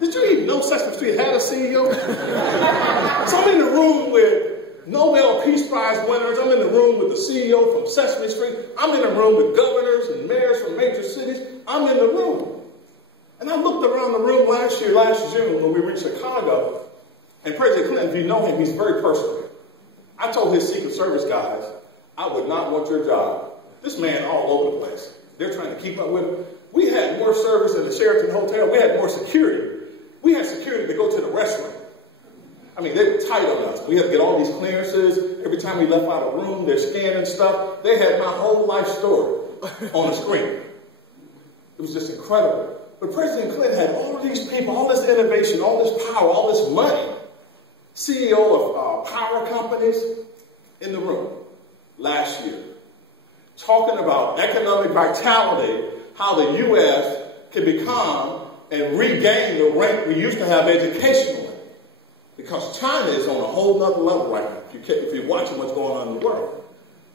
Did you even know Sesame Street had a CEO? So I'm in the room with Nobel Peace Prize winners. I'm in the room with the CEO from Sesame Street. I'm in the room with governors and mayors from major cities. I'm in the room. And I looked around the room last June, when we were in Chicago, and President Clinton, if you know him, he's very personal. I told his Secret Service guys, I would not want your job. This man all over the place. They're trying to keep up with him. We had more service in the Sheraton Hotel. We had more security. We had security to go to the restaurant. I mean, they were tight on us. We had to get all these clearances. Every time we left out a room, they're scanning stuff. They had my whole life story on the screen. It was just incredible. But President Clinton had all of these people, all this innovation, all this power, all this money. CEO of power companies in the room last year, talking about economic vitality, how the U.S. can become and regain the rank we used to have educationally. Because China is on a whole nother level right now, if you're watching what's going on in the world.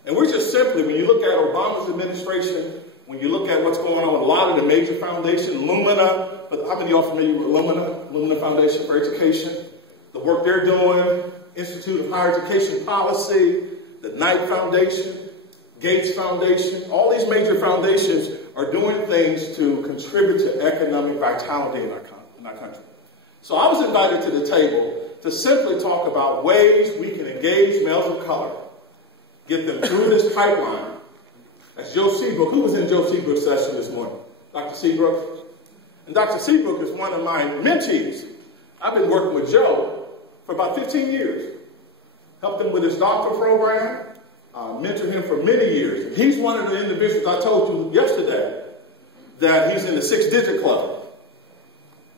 And we're just simply, when you look at Obama's administration, when you look at what's going on with a lot of the major foundations, Lumina, but how many of y'all familiar with Lumina Foundation for Education? The work they're doing, Institute of Higher Education Policy, the Knight Foundation, Gates Foundation, all these major foundations are doing things to contribute to economic vitality in our country. So I was invited to the table to simply talk about ways we can engage males of color, get them through this pipeline. That's Joe Seabrook. Who was in Joe Seabrook's session this morning? Dr. Seabrook? And Dr. Seabrook is one of my mentees. I've been working with Joe for about 15 years. Helped him with his doctoral program, mentored him for many years. He's one of the individuals I told you yesterday that he's in the 6-digit club.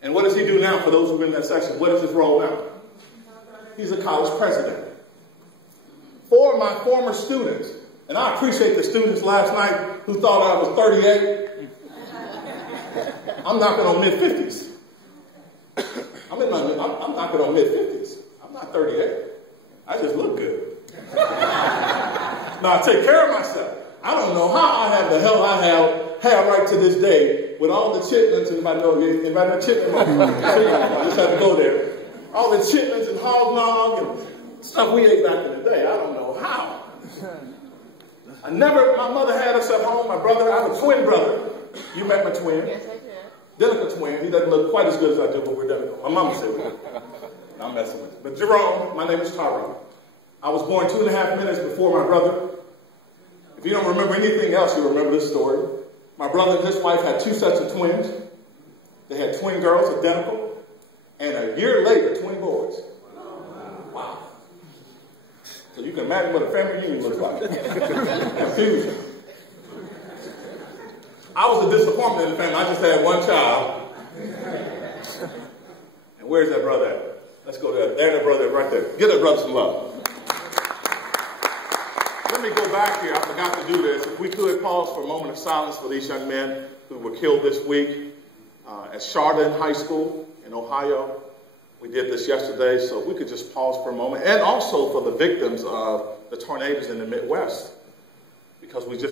And what does he do now for those who are in that section? What is his role now? He's a college president. 4 of my former students, and I appreciate the students last night who thought I was 38. I'm knocking on mid-50s. I'm knocking on mid-50s. I'm not 38. I just look good. Now, I take care of myself. I don't know how I have the hell I have right to this day with all the chitlins, and if I know chitlins, I just have to go there. All the chitlins and hog log and stuff we ate back in the day. I don't know how. My mother had us at home. My brother, I have a twin brother. You met my twin. Yes, I did. Identical twin. He doesn't look quite as good as I do, but we're identical. My mama said we do. I'm messing with you. But Jerome, my name is Tyrone. I was born 2.5 minutes before my brother. If you don't remember anything else, you'll remember this story. My brother and his wife had 2 sets of twins. They had twin girls, identical. And a year later, twin boys. Wow. So you can imagine what a family union looks like. Confusion. I was a disappointment in the family. I just had one child. And where's that brother at? Let's go there. There's that brother right there. Give that brother some love. Let me go back here. I forgot to do this. If we could pause for a moment of silence for these young men who were killed this week at Chardon High School in Ohio. We did this yesterday, so if we could just pause for a moment. And also for the victims of the tornadoes in the Midwest, because we just